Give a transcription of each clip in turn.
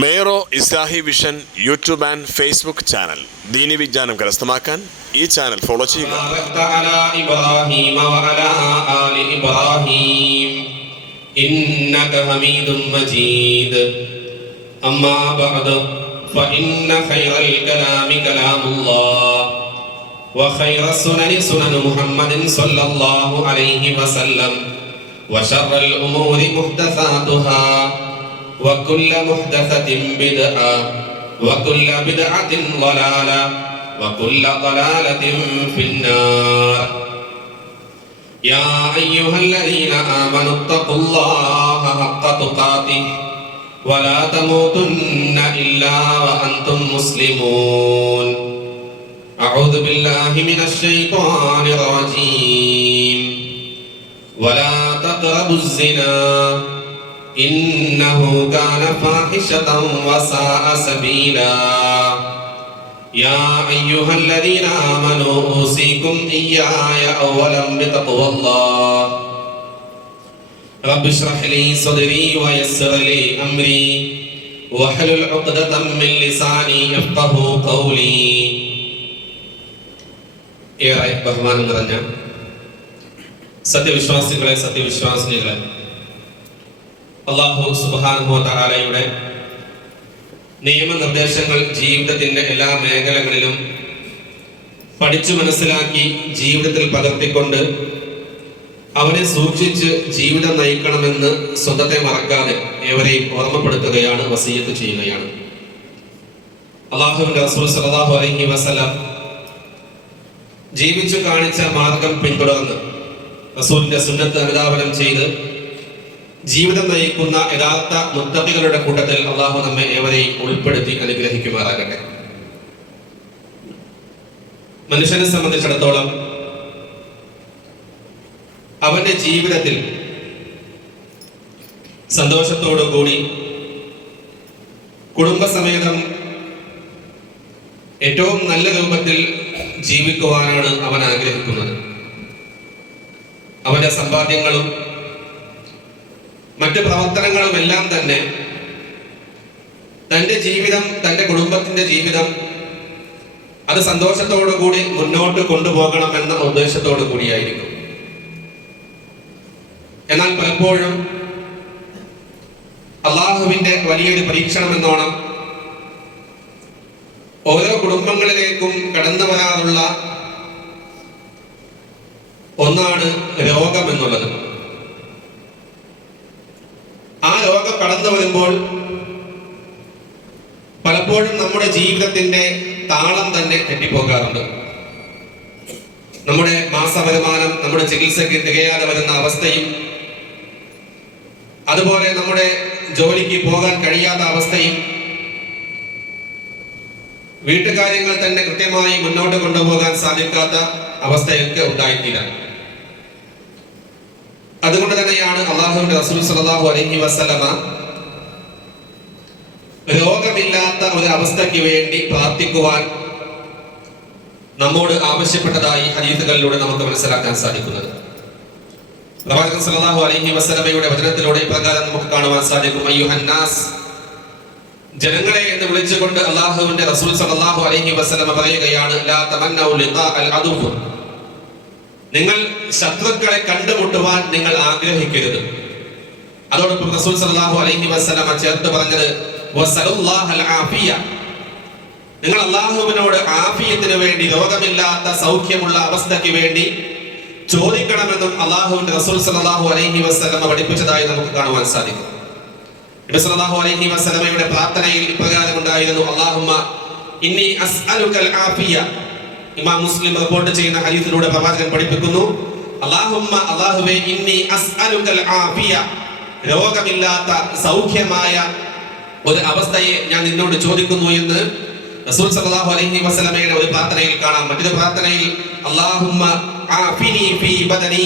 മേറോ Islahi vision YouTube and Facebook channel ദീനി വിജ്ഞാനം കരസ്ഥമാക്കാൻ ഈ ചാനൽ ഫോളോ ചെയ്യുക باركت على إبراهيم وعلى آل إبراهيم إنك حميد مجيد أما بعد فإن خير الكلام كلام الله وخير السنن سنن محمد صلى الله عليه وسلم وشر الأمور محدثاتها وكل محدثة بدعة وكل بدعة ضلالة وكل ضلالة في النار. يا أيها الذين آمنوا اتقوا الله حق تقاته ولا تموتن إلا وأنتم مسلمون. أعوذ بالله من الشيطان الرجيم. ولا تقربوا الزنا. إنه كان فاحشة وساء سبيلا يا أيها الذين آمنوا أوصيكم إياي أولا بتقوى الله رب اشرح لي صدري ويسر لي أمري واحلل عقدة من لساني يفقه قولي ഏറെ ബഹുമാനം നിറഞ്ഞ സത്യവിശ്വാസികളെ സത്യവിശ്വാസിനികളെ അള്ളാഹു സുബാനുഭവത്താലയുടെ നിയമനിർദ്ദേശങ്ങൾ ജീവിതത്തിന്റെ എല്ലാ മേഖലകളിലും പഠിച്ചു മനസ്സിലാക്കി ജീവിതത്തിൽ പകർത്തിക്കൊണ്ട് അവരെ സൂക്ഷിച്ച് ജീവിതം നയിക്കണമെന്ന് സ്വന്തത്തെ മറക്കാതെ ഏവരെയും ഓർമ്മപ്പെടുത്തുകയാണ് വസീയത്ത് ചെയ്യുകയാണ്. അള്ളാഹുവിന്റെ റസൂൽ സല്ലല്ലാഹു അലൈഹി വസല്ലം ജീവിച്ചു കാണിച്ച മാർഗം പിന്തുടർന്ന് റസൂലിന്റെ സുന്നത്ത് അനുധാവനം ചെയ്ത് ജീവിതം നയിക്കുന്ന യഥാർത്ഥ മുത്തബികളുടെ കൂട്ടത്തിൽ അള്ളാഹു നമ്മെ ഏവരെയും ഉൾപ്പെടുത്തി അനുഗ്രഹിക്കുമാറാകട്ടെ. മനുഷ്യനെ സംബന്ധിച്ചിടത്തോളം അവന്റെ ജീവിതത്തിൽ സന്തോഷത്തോടു കൂടി കുടുംബസമേതം ഏറ്റവും നല്ല രൂപത്തിൽ ജീവിക്കുവാനാണ് അവൻ ആഗ്രഹിക്കുന്നത്. അവന്റെ സമ്പാദ്യങ്ങളും മറ്റ് പ്രവർത്തനങ്ങളും എല്ലാം തന്നെ തന്റെ ജീവിതം തന്റെ കുടുംബത്തിന്റെ ജീവിതം അത് സന്തോഷത്തോടു കൂടി മുന്നോട്ട് കൊണ്ടുപോകണം എന്ന ഉദ്ദേശത്തോടു കൂടിയായിരിക്കും. എന്നാൽ പലപ്പോഴും അള്ളാഹുവിന്റെ വലിയൊരു പരീക്ഷണം എന്നോണം ഓരോ കുടുംബങ്ങളിലേക്കും കടന്നു വരാറുള്ള ഒന്നാണ് രോഗം എന്നുള്ളത് ആ രോഗം കടന്നു വരുമ്പോൾ പലപ്പോഴും നമ്മുടെ ജീവിതത്തിന്റെ താളം തന്നെ തെറ്റിപ്പോകാറുണ്ട് നമ്മുടെ മാസവരുമാനം നമ്മുടെ ചികിത്സയ്ക്ക് തികയാതെ വരുന്ന അവസ്ഥയും അതുപോലെ നമ്മുടെ ജോലിക്ക് പോകാൻ കഴിയാത്ത അവസ്ഥയും വീട്ടുകാര്യങ്ങൾ തന്നെ കൃത്യമായി മുന്നോട്ട് കൊണ്ടുപോകാൻ സാധിക്കാത്ത അവസ്ഥയൊക്കെ ഉണ്ടായിത്തീരാം അതുകൊണ്ട് തന്നെയാണ് അള്ളാഹുവിന്റെ റസൂൽ സല്ലല്ലാഹു അലഹി വസല്ലമ രോഗമില്ലാത്ത ഒരു അവസ്ഥയ്ക്ക് വേണ്ടി പ്രാർത്ഥിക്കുവാൻ നമ്മോട് ആവശ്യപ്പെട്ടതായി ഹദീസുകളിലൂടെ നമുക്ക് മനസ്സിലാക്കാൻ സാധിക്കുന്നത്. പ്രവാചകൻ സല്ലല്ലാഹു അലൈഹി വസല്ലമയുടെ വചനത്തിലൂടെ ഇപ്രകാരം നമുക്ക് കാണുവാൻ സാധിക്കും. അയ്യുഹന്നാസ് ജനങ്ങളെ എന്ന് വിളിച്ചുകൊണ്ട് അള്ളാഹുവിന്റെ റസൂൽ സല്ലല്ലാഹു അലൈഹി വസല്ലമ പറയുകയാണ് ലാ തമന്നൗ ലിഖാ അൽ നിങ്ങൾ ശത്രുക്കളെ കണ്ടുമുട്ടുവാൻ നിങ്ങൾ ആഗ്രഹിക്കരുത്. അതോടൊപ്പം റസൂൽ സല്ലല്ലാഹു അലൈഹി വസല്ലമ ചേർത്ത് പറഞ്ഞത് നിങ്ങൾ അള്ളാഹുവിനോട് ആഫിയത്തിന് വേണ്ടി രോഗമില്ലാത്ത സൗഖ്യമുള്ള അവസ്ഥയ്ക്ക് വേണ്ടി ചോദിക്കണമെന്നും അള്ളാഹുവിന്റെ റസൂൽ സലാഹു അലൈഹി വസ്ലമ പഠിപ്പിച്ചതായി നമുക്ക് കാണുവാൻ സാധിക്കും. സല്ലല്ലാഹു അലൈഹി വസല്ലമയുടെ പ്രാർത്ഥനയിൽ ഇപ്രകാരം ഉണ്ടായിരുന്നു അല്ലാഹുമ്മ ഇന്നി അസ്അലുക്കൽ ആഫിയ ഇമാം മുസ്ലിം റിപ്പോർട്ട് ചെയ്യുന്ന ഹദീസിലൂടെ പ്രവാചകൻ പഠിപ്പിക്കുന്നു അല്ലാഹുമ്മ അല്ലാഹുവേ ഇന്നി അസ്അലുക്കൽ ആഫിയ രോഗമില്ലാത്ത സൗഖ്യമായ ഒരു അവസ്ഥയെ ഞാൻ നിന്നോട് ചോദിക്കുന്നു എന്ന് റസൂൽ സല്ലല്ലാഹു അലൈഹി വസല്ലമയുടെ ഒരു പ്രാർത്ഥനയിൽ കാണാം. മറ്റൊരു പ്രാർത്ഥനയിൽ അല്ലാഹുമ്മ ആഫിനി ഫീ ബദനി.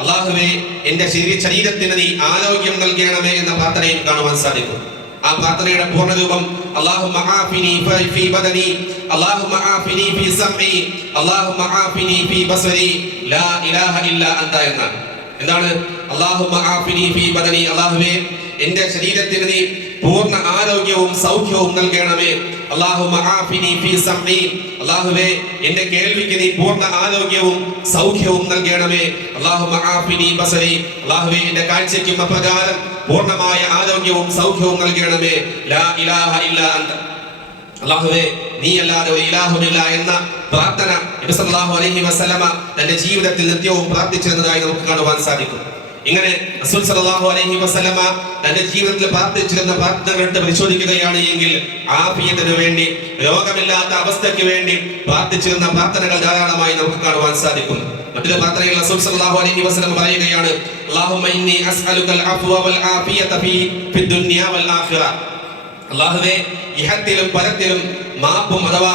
അല്ലാഹുവേ എന്റെ ശരീര ശരീരത്തിന് നീ ആരോഗ്യം നൽകണമേ എന്ന പ്രാർത്ഥനയിൽ കാണുവാൻ സാധിക്കും. ആ പ്രാർത്ഥനയുടെ പൂർണരൂപം അല്ലാഹുമ്മ ആഫിനി ഫീ ബദനി. അല്ലാഹുമ്മ ആഫിനി ഫീ സംഇ അല്ലാഹുമ്മ ആഫിനി ഫീ ബസരി ലാ ഇലാഹ ഇല്ലാ അന്ത എന്നാണ്. എന്താണ്? അല്ലാഹുമ്മ ആഫിനി ഫീ ബദനി. അല്ലാഹുവേ എന്റെ ശരീരത്തിന് നീ പൂർണ ആരോഗ്യവും സൗഖ്യവും നൽകണമേ. അള്ളാഹുവേ എന്റെ കേൾവിക്ക് നീ പൂർണ ആരോഗ്യവും സൗഖ്യവും നൽകണമേ. ബസരി. അല്ലാഹുവേ എന്റെ കാഴ്ചയ്ക്കും അപ്രകാരം പൂർണമായ ആരോഗ്യവും സൗഖ്യവും നൽകണമേ. ലാ ഇലാഹ ഇല്ല അന്ത. അള്ളാഹുവേ നീ അല്ലാതെ ഒരു ഇലാഹുമില്ല എന്ന പ്രാർത്ഥന നബി അലൈഹി വസല്ലമ തന്റെ ജീവിതത്തിൽ നിത്യവും പ്രാർത്ഥിച്ചിരുന്നതായി നമുക്ക് കാണുവാൻ സാധിക്കും. ഇങ്ങനെ റസൂൽ സല്ലല്ലാഹു അലൈഹി വസല്ലമ തന്റെ ജീവിതത്തിൽ പ്രാർത്ഥിച്ചിരുന്ന പ്രാർത്ഥനകളിട്ട് പരിശോധിക്കുകയാണ് എങ്കിൽ ആഫിയത്തിന് വേണ്ടി രോഗമില്ലാത്ത അവസ്ഥയ്ക്ക് വേണ്ടി പ്രാർത്ഥിച്ചിരുന്ന പ്രാർത്ഥനകൾ ധാരാളമായി നമുക്ക് കാണുവാൻ സാധിക്കും. മറ്റൊരു പ്രാർത്ഥനയിൽ റസൂൽ സല്ലല്ലാഹു അലൈഹി വസല്ലം പറയുകയാണ് അല്ലാഹുമ്മ ഇന്നി വൽ ആഫിയത ഫിദ് വൽ ആഖിറ അള്ളാഹുവേ ഇഹത്തിലും പരത്തിലും മാപ്പും അഥവാ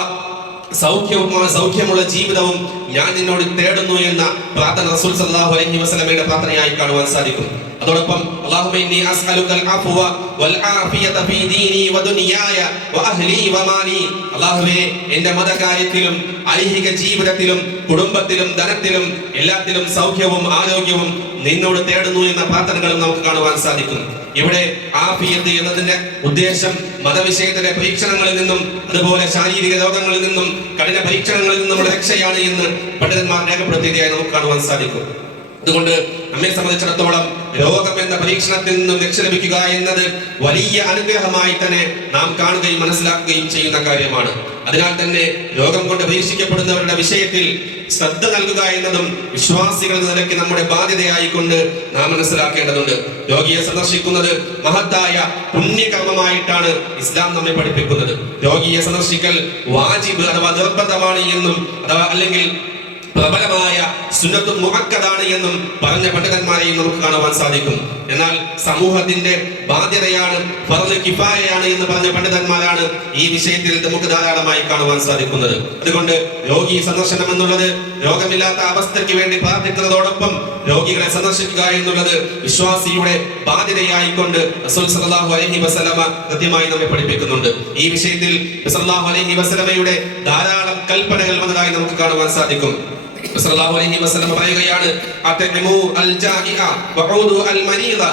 സൗഖ്യവും സൗഖ്യമുള്ള ജീവിതവും ഞാൻ നിന്നോട് തേടുന്നു എന്ന പ്രാർത്ഥന റസൂൽ സല്ലല്ലാഹു അലൈഹി വസല്ലമയുടെ പ്രാർത്ഥനയായി കാണുവാൻ സാധിക്കും. അതോടൊപ്പം അല്ലാഹുമ്മ ഇന്നി അസ്അലുക്കൽ അഫ്വ വൽ ആഫിയത ഫീ ദീനി വ ദുനിയായ വ അഹ്ലി വ മാലി. അല്ലാഹുവേ എന്റെ മതകാര്യത്തിലും ഐഹിക ജീവിതത്തിലും കുടുംബത്തിലും ധനത്തിലും എല്ലാത്തിലും സൗഖ്യവും ആരോഗ്യവും നിന്നോട് തേടുന്നു എന്ന പ്രാർത്ഥനകളും നമുക്ക് കാണുവാൻ സാധിക്കും. ഇവിടെ ആഫിയത്ത് എന്നതിന്റെ ഉദ്ദേശം മതവിഷയത്തിലെ പരീക്ഷണങ്ങളിൽ നിന്നും അതുപോലെ ശാരീരിക രോഗങ്ങളിൽ നിന്നും കഠിന പരീക്ഷണങ്ങളിൽ നമ്മുടെ രക്ഷയാണ് എന്ന് പണ്ഡിതന്മാർ രേഖപ്പെടുത്തിയതായി നമുക്ക് കാണുവാൻ സാധിക്കും. അതുകൊണ്ട് നമ്മെ സംബന്ധിച്ചിടത്തോളം രോഗം എന്ന പരീക്ഷണത്തിൽ നിന്നും രക്ഷ ലഭിക്കുക എന്നത് വലിയ അനുഗ്രഹമായി തന്നെ നാം കാണുകയും മനസ്സിലാക്കുകയും ചെയ്യുന്ന കാര്യമാണ്. അതിനാൽ തന്നെ രോഗം കൊണ്ട് പരീക്ഷിക്കപ്പെടുന്നവരുടെ വിഷയത്തിൽ ശ്രദ്ധ നൽകുക എന്നതും വിശ്വാസികൾ നിലയ്ക്ക് നമ്മുടെ ബാധ്യതയായിക്കൊണ്ട് നാം മനസ്സിലാക്കേണ്ടതുണ്ട്. രോഗിയെ സന്ദർശിക്കുന്നത് മഹത്തായ പുണ്യകർമ്മമായിട്ടാണ് ഇസ്ലാം നമ്മെ പഠിപ്പിക്കുന്നത്. രോഗിയെ സന്ദർശിക്കൽ വാജിബ് അഥവാ നിർബന്ധമാണ് എന്നും അഥവാ അല്ലെങ്കിൽ പ്രബലമായ സുന്നത്തും മുഹക്കതാണ് എന്നും പറഞ്ഞ പണ്ഡിതന്മാരെയും നമുക്ക് കാണുവാൻ സാധിക്കും. എന്നാൽ സമൂഹത്തിന്റെ ബാധ്യതയാണ് പറഞ്ഞ കിഫായയാണ് എന്ന് പറഞ്ഞ പണ്ഡിതന്മാരാണ് ഈ വിഷയത്തിൽ നമുക്ക് ധാരാളമായി കാണുവാൻ സാധിക്കുന്നത്. അതുകൊണ്ട് രോഗി സന്ദർശനം എന്നുള്ളത് രോഗമില്ലാത്ത അവസ്ഥയ്ക്ക് വേണ്ടി പ്രാർത്ഥിക്കുന്നതോടൊപ്പം രോഗികളെ സന്ദർശിക്കുക എന്നുള്ളത് വിശ്വാസിയുടെ ബാധ്യതയായിക്കൊണ്ട് റസൂൽ സല്ലല്ലാഹു അലൈഹി വസല്ലമ കൃത്യമായി നമ്മെ പഠിപ്പിക്കുന്നുണ്ട്. ഈ വിഷയത്തിൽ സല്ലല്ലാഹു അലൈഹി വസല്ലമയുടെ ധാരാളം കൽപ്പനകൾ വന്നതായി നമുക്ക് കാണുവാൻ സാധിക്കും. സല്ലല്ലാഹു അലൈഹി വസല്ലം പറയുകയാണ് മരീദ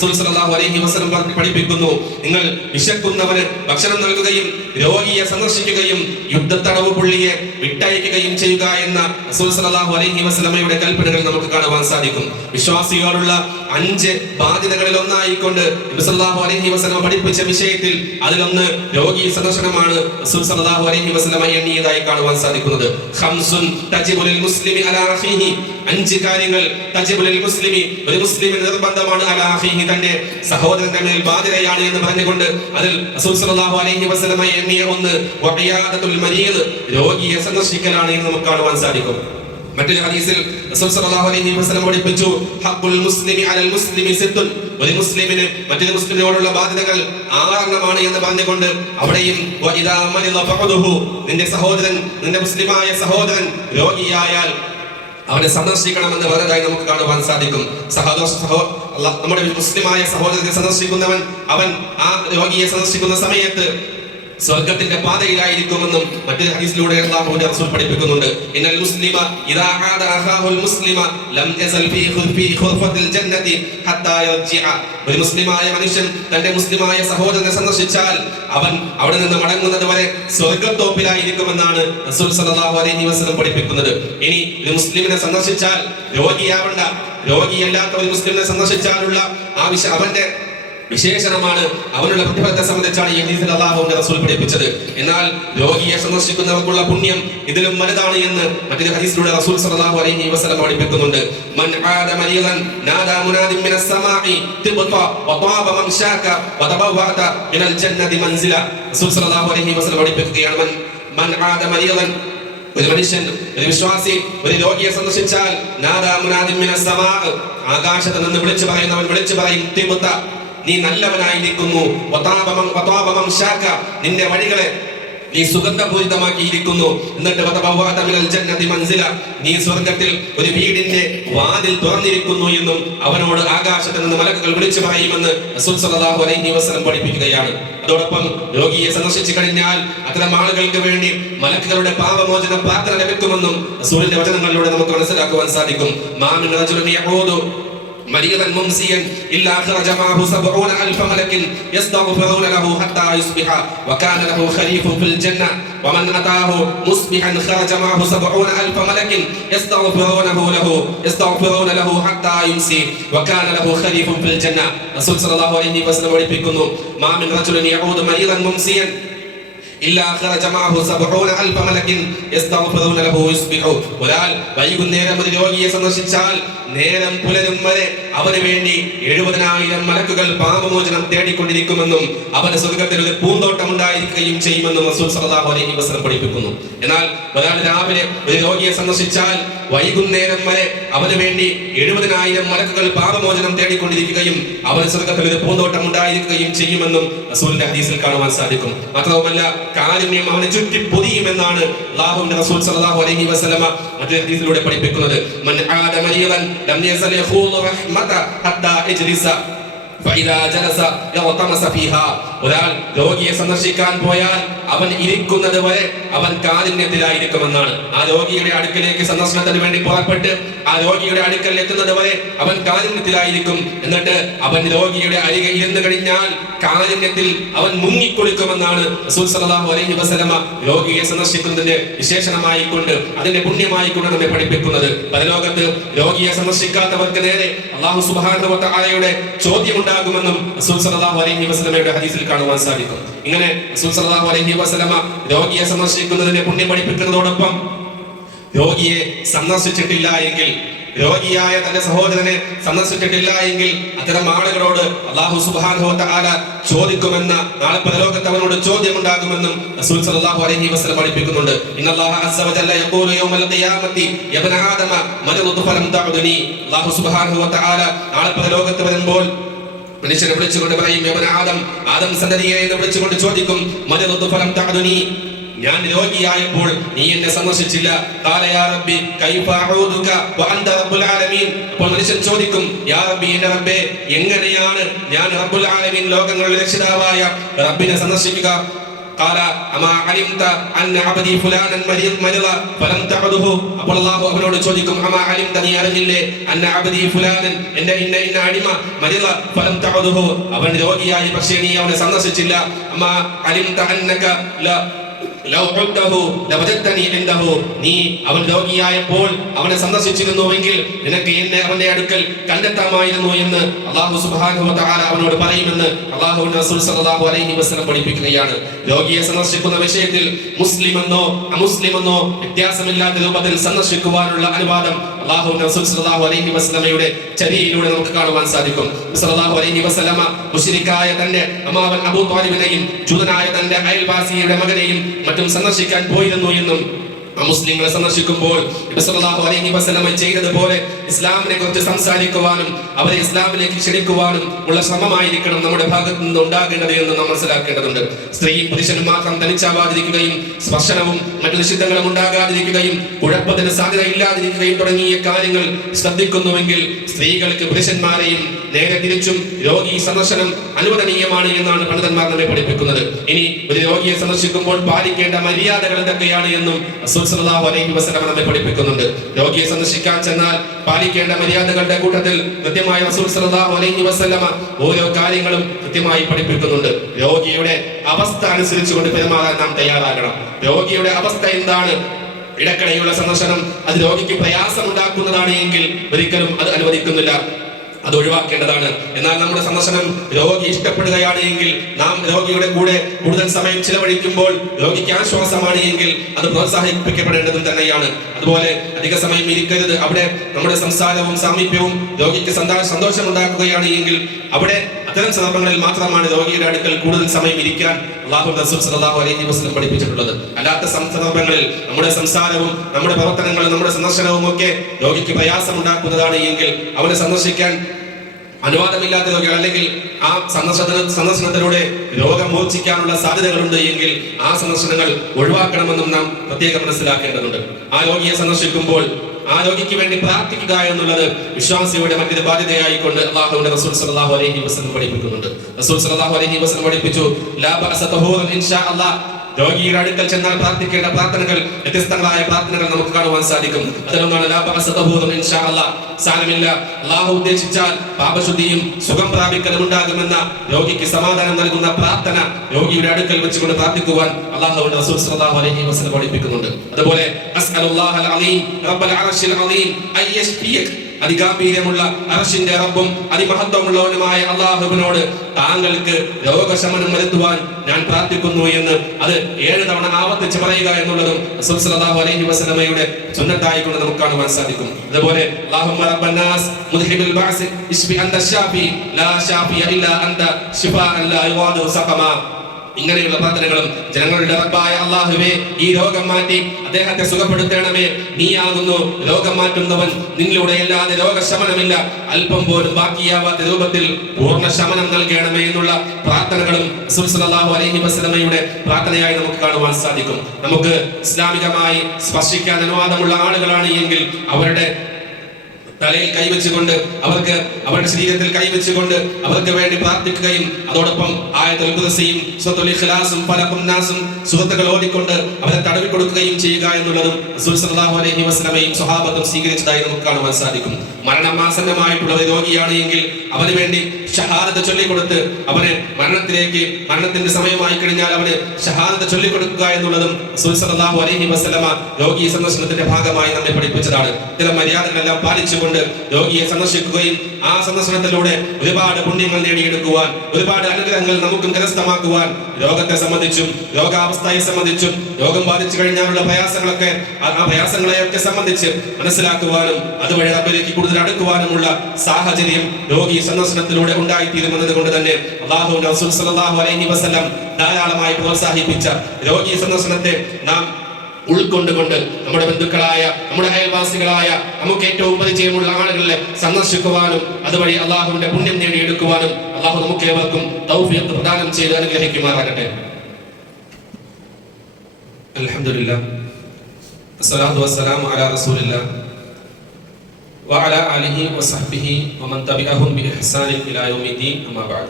സല്ലല്ലാഹു അലൈഹി വസല്ലം പഠിപ്പിക്കുന്നു നിങ്ങൾ വിശക്കുന്നവന് ഭക്ഷണം നൽകുകയും രോഗിയെ സന്ദർശിക്കുകയും യുദ്ധത്തടവ് പുള്ളിയെ വിട്ടയക്കുകയും ചെയ്യുക എന്ന സല്ലല്ലാഹു അലൈഹി വസല്ലമയുടെ കൽപ്പനകൾ നമുക്ക് കാണുവാൻ സാധിക്കും. വിശ്വാസിയോടുള്ള അഞ്ച് ബാധ്യതകളിൽ ഒന്നായിക്കൊണ്ട് സല്ലല്ലാഹു അലൈഹി വസല്ലം പഠിപ്പിച്ച വിഷയത്തിൽ അതിലൊന്ന് രോഗി സന്ദർശനമാണ് സല്ലല്ലാഹു അലൈഹി വസല്ലമ എണ്ണിയതായി കാണുവാൻ സാധിക്കുന്നത്. ഖംസുൻ തജിബുൽ മുസ്ലിമി അലാ അഖീഹി. അഞ്ച് കാര്യങ്ങൾ തജിബുൽ മുസ്ലിമി ഒരു മുസ്ലിമിന് നിർബന്ധമാണ് അലാ അഖീഹി തന്റെ സഹോദരന്റെ മേൽ ബാധ്യതയാണ് എന്ന് പറഞ്ഞുകൊണ്ട് അതിൽ റസൂൽ സല്ലല്ലാഹു അലൈഹി വസല്ലമ എണ്ണിയ ഒന്ന് വഖിയാദത്തുൽ മരീദ് രോഗിയെ സന്ദർശിക്കലാണ് എന്ന് നമുക്ക് കാണുവാൻ സാധിക്കും. മറ്റൊരു ഹദീസിൽ പഠിപ്പിച്ചു ഒരു മുസ്ലിമിന് മറ്റൊരു മുസ്ലിമിനോടുള്ള ബാധ്യതകൾ ആറെണ്ണമാണ് എന്ന് പറഞ്ഞുകൊണ്ട് അവിടെയും നിന്റെ സഹോദരൻ നിന്റെ മുസ്ലിമായ സഹോദരൻ രോഗിയായാൽ അവനെ സന്ദർശിക്കണമെന്ന് പറഞ്ഞതായി നമുക്ക് കാണുവാൻ സാധിക്കും. സഹോദര സഹോ നമ്മുടെ മുസ്ലിമായ സഹോദരനെ സന്ദർശിക്കുന്നവൻ അവൻ ആ രോഗിയെ സന്ദർശിക്കുന്ന സമയത്ത് സ്വർഗത്തിന്റെ പാതയിലായിരിക്കുമെന്നും മറ്റു ഹദീസിലൂടെ അല്ലാഹുവിന്റെ റസൂൽ പഠിപ്പിക്കുന്നുണ്ട്. ഇന്നൽ മുസ്ലിമ ഇദാ ആദ അഖാഹുൽ മുസ്ലിമ ലം യസൽ ഫീ ഖുർഫി ഖുർഫത്തിൽ ജന്നതി ഹത്താ യർജിഅ. ഒരു മുസ്ലിമായ മനുഷ്യൻ തന്റെ മുസ്ലിമായ സഹോദരനെ സന്ദർശിച്ചാൽ അവൻ അവിടെ നിന്ന് മടങ്ങുന്നത് വരെ സ്വർഗത്തോപ്പിലായിരിക്കുമെന്നാണ് റസൂൽ സല്ലല്ലാഹു അലൈഹി വസല്ലം പഠിപ്പിക്കുന്നത്. ഇനി ഒരു മുസ്ലിമിനെ സന്ദർശിച്ചാൽ രോഗിയാവണ്ട. രോഗിയല്ലാത്ത ഒരു മുസ്ലിമിനെ സന്ദർശിച്ചാലുള്ള ആവശ്യം അവന്റെ വിശേഷണമാണ് അവനുള്ള പ്രതിഫലത്തെ സംബന്ധിച്ചാണ് ഈ ഹദീസിൽ അള്ളാഹുവിന്റെ റസൂൽ പഠിപ്പിച്ചത്. എന്നാൽ രോഗിയെ സന്ദർശിക്കുന്നവർക്കുള്ള പുണ്യം ഇതിലും വലുതാണ് എന്ന് മറ്റൊരു ഹദീസിലൂടെ റസൂൽ സല്ലല്ലാഹു അലൈഹി വസല്ലം പഠിപ്പിക്കുന്നുണ്ട്. മൻ ആദ മരീദൻ നാദാ മുനാദി മിന സമാഇ തിബ്ത വതാബ മംശാക വതബവഅത മിനൽ ജന്നതി മൻസില. റസൂൽ സല്ലല്ലാഹു അലൈഹി വസല്ലം പഠിപ്പിക്കുകയാണ്. മൻ മൻ ആദ മരീദൻ ഒരു മനുഷ്യൻ ഒരു വിശ്വാസി ഒരു രോഗിയെ സന്ദർശിച്ചാൽ നാദാ മുനാദിൻ മിന സമാഇ. ആകാശത്ത് നിന്ന് വിളിച്ചു പറയുന്നവൻ വിളിച്ചു പറയും തിബ്ത നീ നല്ലവനായിരിക്കുന്നു. നിന്റെ വഴികളെ നീ സുഗന്ധപൂരിതമാക്കിയിരിക്കുന്നു എന്നിട്ട് മൻസില നീ സ്വർഗത്തിൽ ഒരു വീടിന്റെ വാതിൽ തുറന്നിരിക്കുന്നു എന്നും അവനോട് ആകാശത്ത് നിന്ന് മലക്കുകൾ വിളിച്ചു പറയുമെന്ന് സല്ലല്ലാഹു അലൈഹി വസല്ലം പഠിപ്പിക്കുകയാണ്. അതോടൊപ്പം രോഗിയെ സന്ദർശിച്ചു കഴിഞ്ഞാൽ അത്തരം ആളുകൾക്ക് വേണ്ടി മലക്കുകളുടെ പാപമോചന പ്രാർത്ഥന ലഭിക്കുമെന്നും റസൂലിന്റെ വചനങ്ങളിലൂടെ നമുക്ക് മനസ്സിലാക്കുവാൻ സാധിക്കും. മാമിൻ مريضا ممسيا إلا أخرج معه سبعون ألف ملك يستغفرون له حتى يصبح وكان له خليف في الجنة ومن أتاه مصبحا خرج معه سبعون ألف ملك يستغفرونه له يستغفرون له حتى يمسي وكان له خليف في الجنة رسول صلى الله عليه وسلم ما من رجل يعود مريضا ممسيا ഒരാൾ വൈകുന്നേരം ഒരു രോഗിയെ സന്ദർശിച്ചാൽ നേരം പുലരും വരെ അവന് വേണ്ടി എഴുപതിനായിരം മലക്കുകൾ പാപമോചനം തേടിക്കൊണ്ടിരിക്കുമെന്നും അവന്റെ സ്വർഗത്തിൽ ഒരു പൂന്തോട്ടം ഉണ്ടായിരിക്കുകയും ചെയ്യുമെന്നും റസൂൽ സല്ലല്ലാഹു അലൈഹി വസല്ലം പഠിപ്പിക്കുന്നു. എന്നാൽ ഒരാൾ രാവിലെ ഒരു രോഗിയെ സന്ദർശിച്ചാൽ വൈകുന്നേരം വരെ അവന് വേണ്ടി എഴുപതിനായിരം മലക്കുകൾ പാപമോചനം തേടിക്കൊണ്ടിരിക്കുകയും അവന് സ്വർഗത്തിൽ ഒരു പൂന്തോട്ടം ഉണ്ടായിരിക്കുകയും ചെയ്യുമെന്നും റസൂലിന്റെ ഹദീസിൽ കാണുവാൻ സാധിക്കും. മാത്രവുമല്ല കാരുണ്യം അവനെ ചുറ്റി പൊതിയുമെന്നാണ് അല്ലാഹുവിന്റെ റസൂൽ സല്ലല്ലാഹു അലൈഹി വസല്ലമ മറ്റൊരു ഹദീസിലൂടെ പഠിപ്പിക്കുന്നത്. മൻ ആദ മരിയവൻ ലം യസൽ റഹ്മത ഹത്താ ഇജ്ലിസ ഒരാൾ രോഗിയെ സന്ദർശിക്കാൻ പോയാൽ അവൻ ഇരിക്കുന്നത് വരെ അവൻ കാരുണ്യത്തിലായിരിക്കുമെന്നാണ് ആ രോഗിയുടെ അടുക്കലേക്ക് സന്ദർശനത്തിന് വേണ്ടി പുറപ്പെട്ട് ആ രോഗിയുടെ അടുക്കൽ എത്തുന്നത് വരെ അവൻ കാരുണ്യത്തിലായിരിക്കും എന്നിട്ട് അവൻ രോഗിയുടെ അരികെ ഇരുന്ന് കഴിഞ്ഞാൽ കാരുണ്യത്തിൽ അവൻ മുങ്ങിക്കൊടുക്കുമെന്നാണ് അലൈഹി വസല്ലമ രോഗിയെ സന്ദർശിക്കുന്നതിന്റെ വിശേഷണമായി കൊണ്ട് അതിന്റെ പുണ്യമായി കൊണ്ട് നമ്മെ പഠിപ്പിക്കുന്നത്. പരലോകത്ത് രോഗിയെ സന്ദർശിക്കാത്തവർക്ക് നേരെ അള്ളാഹു സുബ്ഹാനഹു വ ചോദ്യമുണ്ടാകുമെന്നും റസൂൽ സല്ലല്ലാഹു അലൈഹി വസല്ലമയുടെ ഹദീസിൽ കാണുവാൻ സാധിക്കും. ഇങ്ങനെ റസൂൽ സല്ലല്ലാഹു അലൈഹി വസല്ലമ രോഗിയെ സന്ദർശിക്കുന്നതിനെ പുണ്യം പഠിപ്പിക്കുന്നതോടൊപ്പം രോഗിയെ സന്ദർശിച്ചിട്ടില്ല എങ്കിൽ രോഗിയായ തന്റെ സഹോദരനെ സന്ദർശിച്ചിട്ടില്ല എങ്കിൽ അത്തരം ആളുകളോട് അള്ളാഹു സുബ്ഹാനഹു വ ചോദിക്കുമെന്ന നാളെ പരലോകത്ത് അവനോട് ചോദ്യമുണ്ടാകുമെന്നും റസൂൽ സല്ലല്ലാഹു അലൈഹി വസല്ലം പഠിപ്പിക്കുന്നുണ്ട്. ഇന്നല്ലാഹ അസ്സ വജല്ല യഖൂലു യൗമൽ ഖിയാമത്തി യബ്ന ആദമ മരിദു ഫലം തഅദുനി. അള്ളാഹു സുബ്ഹാനഹു വ നാളെ പരലോകത്ത് വരുമ്പോൾ മനുഷ്യനെ വിളിച്ചുകൊണ്ട് പറയും ആദം ആദം സന്തതിയെ എന്ന് വിളിച്ചുകൊണ്ട് ചോദിക്കും മരിദു ഫലം തഅദുനി? ഞാൻ രോഗിയായപ്പോൾ നീ എന്നെ സന്ദർശിച്ചില്ല. മനുഷ്യൻ ചോദിക്കും എങ്ങനെയാണ് ഞാൻ ലോകങ്ങളുടെ രക്ഷിതാവായ റബ്ബിനെ സന്ദർശിക്കുക? قال അമാ അലിംത അന്ന അബ്ദി ഫുലാനൻ മരിദ മരിദ ഫലം തഅദുഹു അപ്പോൾ അല്ലാഹു അവനോട് ചോദിക്കും അമാ അലിംത നീ അറിഞ്ഞില്ലേ അന്ന അബ്ദി ഫുലാനൻ എന്റെ ഇന്ന ഇന്ന അടിമ മരിദ ഫലം തഅദുഹു അവൻ രോഗിയായി പക്ഷേ നീ അവനെ സന്ദർശിച്ചില്ല അമാ അലിംത അന്നക ല നീ അവൻ രോഗിയായപ്പോൾ അവനെ സന്ദർശിച്ചിരുന്നുവെങ്കിൽ നിനക്ക് എന്നെ അവന്റെ അടുക്കൽ കണ്ടെത്താമായിരുന്നു എന്ന് വ തആല അവനോട് പറയുമെന്ന് അല്ലാഹുവിന്റെ റസൂൽ സല്ലല്ലാഹു അലൈഹി വസല്ലം പഠിപ്പിക്കുകയാണ്. രോഗിയെ സന്ദർശിക്കുന്ന വിഷയത്തിൽ മുസ്ലിം എന്നോ അമുസ്ലിം എന്നോ വ്യത്യാസമില്ലാത്ത രൂപത്തിൽ സന്ദർശിക്കുവാനുള്ള അനുവാദം അല്ലാഹുവിന്റെ റസൂൽ സല്ലല്ലാഹു അലൈഹി വസല്ലമയുടെ ചര്യയിലൂടെ നമുക്ക് കാണുവാൻ സാധിക്കും. സല്ലല്ലാഹു അലൈഹി വസല്ലമ മുശ്രിക്കായ തന്റെ അമ്മാവൻ അബൂ ത്വാലിബിനെയും ജൂതനായ തന്റെ അയൽവാസിയുടെ മകനെയും മറ്റും സന്ദർശിക്കാൻ പോയിരുന്നു എന്നും മുസ്ലിങ്ങളെ സന്ദർശിക്കുമ്പോൾ അലൈഹി വസല്ലം ചെയ്തതുപോലെ ഇസ്ലാമിനെ കുറിച്ച് സംസാരിക്കുവാനും അവരെ ഇസ്ലാമിലേക്ക് ക്ഷണിക്കുവാനും ഉള്ള ശ്രമമായിരിക്കണം നമ്മുടെ ഭാഗത്ത് നിന്ന് ഉണ്ടാകേണ്ടത് എന്ന് നാം മനസ്സിലാക്കേണ്ടതുണ്ട്. സ്ത്രീയും പുരുഷനും മാത്രം തനിച്ചാവാതിരിക്കുകയും സ്പർശനവും മറ്റു നിഷിദ്ധങ്ങളും ഉണ്ടാകാതിരിക്കുകയും കുഴപ്പത്തിന് സാധ്യത ഇല്ലാതിരിക്കുകയും തുടങ്ങിയ കാര്യങ്ങൾ ശ്രദ്ധിക്കുന്നുവെങ്കിൽ സ്ത്രീകൾക്ക് പുരുഷന്മാരെയും നേരെ തിരിച്ചും രോഗി സന്ദർശനം അനുവദനീയമാണ് എന്നാണ് പണ്ഡിതന്മാർ നമ്മെ പഠിപ്പിക്കുന്നത്. ഇനി ഒരു രോഗിയെ സന്ദർശിക്കുമ്പോൾ പാലിക്കേണ്ട മര്യാദകൾ എന്തൊക്കെയാണ് എന്നും നമ്മെ പഠിപ്പിക്കുന്നുണ്ട്. രോഗിയെ സന്ദർശിക്കാൻ ചെന്നാൽ പാലിക്കേണ്ട മര്യാദകളുടെ കൂട്ടത്തിൽ കൃത്യമായി റസൂൽ സല്ലല്ലാഹു അലൈഹി വസല്ലമ ഓരോ കാര്യങ്ങളും കൃത്യമായി പഠിപ്പിക്കുന്നുണ്ട്. രോഗിയുടെ അവസ്ഥ അനുസരിച്ചുകൊണ്ട് പെരുമാറാൻ നാം തയ്യാറാകണം. രോഗിയുടെ അവസ്ഥ എന്താണ്? ഇടക്കിടെയുള്ള സന്ദർശനം അത് രോഗിക്ക് പ്രയാസം ഉണ്ടാക്കുന്നതാണ് എങ്കിൽ ഒരിക്കലും അത് അനുവദിക്കുന്നില്ല. അത് ഒഴിവാക്കേണ്ടതാണ്. എന്നാൽ നമ്മുടെ സന്ദർശനം രോഗി ഇഷ്ടപ്പെടുകയാണ് എങ്കിൽ നാം രോഗിയുടെ കൂടെ കൂടുതൽ സമയം ചിലവഴിക്കുമ്പോൾ രോഗിക്ക് ആശ്വാസമാണ് എങ്കിൽ അത് പ്രോത്സാഹിപ്പിക്കപ്പെടേണ്ടതും തന്നെയാണ്. അതുപോലെ അധിക സമയം ഇരിക്കരുത്. അവിടെ നമ്മുടെ സംസാരവും സാമീപ്യവും രോഗിക്ക് സന്തോഷം ഉണ്ടാക്കുകയാണ് എങ്കിൽ അവിടെ അത്തരം സന്ദർഭങ്ങളിൽ മാത്രമാണ് രോഗിയുടെ അടുക്കൽ കൂടുതൽ സമയം ഇരിക്കാൻ അള്ളാഹു സല്ലല്ലാഹു അലൈഹി വസല്ലം പഠിപ്പിച്ചിട്ടുള്ളത്. അല്ലാത്ത സന്ദർഭങ്ങളിൽ നമ്മുടെ സംസാരവും നമ്മുടെ പ്രവർത്തനങ്ങളും നമ്മുടെ സന്ദർശനവും ഒക്കെ രോഗിക്ക് പ്രയാസമുണ്ടാക്കുന്നതാണ് എങ്കിൽ അവനെ സന്ദർശിക്കാൻ അനുവാദമില്ലാത്ത രോഗികൾ അല്ലെങ്കിൽ ആ സന്ദർശന സന്ദർശനത്തിലൂടെ രോഗം മൂർച്ഛിക്കാനുള്ള സാധ്യതകളുണ്ട് എങ്കിൽ ആ സന്ദർശനങ്ങൾ ഒഴിവാക്കണമെന്നും നാം പ്രത്യേകം മനസ്സിലാക്കേണ്ടതുണ്ട്. ആ രോഗിയെ സന്ദർശിക്കുമ്പോൾ ആ രോഗിക്ക് വേണ്ടി പ്രാർത്ഥിക്കുക എന്നുള്ളത് വിശ്വാസിയുടെ മറ്റൊരു ബാധ്യതയായിക്കൊണ്ട് അള്ളാഹുവിന്റെ റസൂൽ സല്ലല്ലാഹു അലൈഹി വസല്ലം പഠിപ്പിക്കുന്നുണ്ട്. റസൂൽ സല്ലല്ലാഹു അലൈഹി വസല്ലം പഠിപ്പിച്ചു ലാ ബഅസ തഹൂറൻ ഇൻഷാ അല്ലാഹ്. രോഗിയുടെ അടുക്കൽ ചെന്നാൽ പ്രാർത്ഥിക്കേണ്ട പ്രാർത്ഥനകൾ വ്യത്യസ്തങ്ങളായ പ്രാർത്ഥനകൾ നമുക്ക് കാണുവാൻ സാധിക്കും. അതിലൊന്നാണ് ലാ ഇൻഷാ അല്ലാഹ്. സാരമില്ല. അള്ളാഹു ഉദ്ദേശിച്ചാൽ പാപശുദ്ധിയും സുഖം പ്രാപിക്കലും ഉണ്ടാകുമെന്ന രോഗിക്ക് സമാധാനം നൽകുന്ന പ്രാർത്ഥന രോഗിയുടെ അടുക്കൽ വെച്ചുകൊണ്ട് പ്രാർത്ഥിക്കുവാൻ അള്ളാഹുവിന്റെ റസൂൽ സല്ലല്ലാഹു അലൈഹി വസല്ലം പഠിപ്പിക്കുന്നുണ്ട്. അതുപോലെ അസ്അലുല്ലാഹൽ അലീം റബ്ബൽ അർശിൽ അലീം അൻ അതിഗാംഭീര്യമുള്ള അർശിന്റെ റബ്ബും അതിമഹത്വമുള്ളവനുമായ അള്ളാഹുവിനോട് താങ്കൾക്ക് രോഗശമനം വരുത്തുവാൻ ഞാൻ പ്രാർത്ഥിക്കുന്നു എന്ന് അത് ഏഴ് തവണ ആവർത്തിച്ച് പറയുക എന്നുള്ളതും സുൽസലാഹു അലൈഹി വസല്ലമയുടെ ചുന്നത്തായിക്കൊണ്ട് നമുക്ക് കാണുവാൻ സാധിക്കും. അതുപോലെ അല്ലാഹുമ്മ ഇങ്ങനെയുള്ള പ്രാർത്ഥനകളും ജനങ്ങളുടെ റബ്ബായ അള്ളാഹുവേ ഈ രോഗം മാറ്റി അദ്ദേഹത്തെ സുഖപ്പെടുത്തണമേ. നീയാകുന്നു രോഗം മാറ്റുന്നവൻ. നിങ്ങളുടെ അല്ലാതെ രോഗശമനമില്ല. അല്പം പോലും ബാക്കിയാവാത്ത രൂപത്തിൽ പൂർണ ശമനം നൽകണമേ എന്നുള്ള പ്രാർത്ഥനകളും റസൂൽ സ്വല്ലല്ലാഹു അലൈഹി വസല്ലമയുടെ പ്രാർത്ഥനയായി നമുക്ക് കാണുവാൻ സാധിക്കും. നമുക്ക് ഇസ്ലാമികമായി സ്പർശിക്കാൻ അനുവാദമുള്ള ആളുകളാണ് എങ്കിൽ അവരുടെ തലയിൽ കൈവച്ചുകൊണ്ട് അവർക്ക് അവരുടെ ശരീരത്തിൽ കൈവച്ചുകൊണ്ട് അവർക്ക് വേണ്ടി പ്രാർത്ഥിക്കുകയും അതോടൊപ്പം ആയത്തുൽ സ്വത്തുലിഖലാസും ഇഖ്ലാസും സുഹൃത്തുക്കൾ ഓടിക്കൊണ്ട് അവരെ തടവി കൊടുക്കുകയും ചെയ്യുക എന്നുള്ളതും സല്ലല്ലാഹു അലൈഹി വസല്ലമയും സ്വഹാബത്തും സ്വീകരിച്ചതായി നമുക്ക് കാണുവാൻ സാധിക്കും. മരണം ആസന്നമായിട്ടുള്ള ഒരു രോഗിയാണ് എങ്കിൽ അവന് വേണ്ടി ഷഹാദത്ത് ചൊല്ലിക്കൊടുത്ത് അവന് മരണത്തിലേക്ക് മരണത്തിന്റെ സമയമായി കഴിഞ്ഞാൽ അവന് ഷഹാദത്ത് ചൊല്ലിക്കൊടുക്കുക എന്നുള്ളതും സുൽസലാഹു അലഹി വസല്ലമ രോഗി സന്ദർശനത്തിന്റെ ഭാഗമായി നമ്മെ പഠിപ്പിച്ചതാണ്. ഇത്തരം മര്യാദകളെല്ലാം പാലിച്ചുകൊണ്ട് രോഗിയെ സന്ദർശിക്കുകയും ആ സന്ദർശനത്തിലൂടെ ഒരുപാട് പുണ്യങ്ങൾ നേടിയെടുക്കുവാൻ ഒരുപാട് അനുഗ്രഹങ്ങൾ നമുക്കും കരസ്ഥമാക്കുവാൻ രോഗത്തെ സംബന്ധിച്ചും രോഗാവസ്ഥയെ സംബന്ധിച്ചും രോഗം ബാധിച്ചു കഴിഞ്ഞാലുള്ള പ്രയാസങ്ങളൊക്കെ ആ പ്രയാസങ്ങളെയൊക്കെ സംബന്ധിച്ച് മനസ്സിലാക്കുവാനും അതുവഴി റബ്ബിലേക്ക് കൂടുതൽ അടുക്കുവാനുമുള്ള സാഹചര്യം രോഗി സന്ദർശനത്തിലൂടെ ഉണ്ടായിത്തീരുമെന്നത് കൊണ്ട് തന്നെ അള്ളാഹു അലൈഹി വസല്ലം ധാരാളമായി പ്രോത്സാഹിപ്പിച്ച രോഗി സന്ദർശനത്തെ നാം ഉൾക്കൊണ്ടുകൊണ്ട് നമ്മുടെ ബന്ധുക്കളായ നമ്മുടെ അയൽവാസികളായ നമുക്ക് ഏറ്റവും പരിചയമുള്ള ആളുകളെ സന്ദർശിക്കുവാനും അതുവഴി അള്ളാഹുവിന്റെ പുണ്യം നേടിയെടുക്കുവാനും അള്ളാഹു നമുക്ക് ഏവർക്കും തൗഫീഖ് പ്രദാനം ചെയ്ത് അനുഗ്രഹിക്കുമാറാകട്ടെ അൽഹംദുലില്ലാ അസ്സലാത്തു വസ്സലാമു അലാ റസൂലില്ലാ وعلى آله وصحبه ومن تبعهم بإحسان إلى يوم الدين أما بعد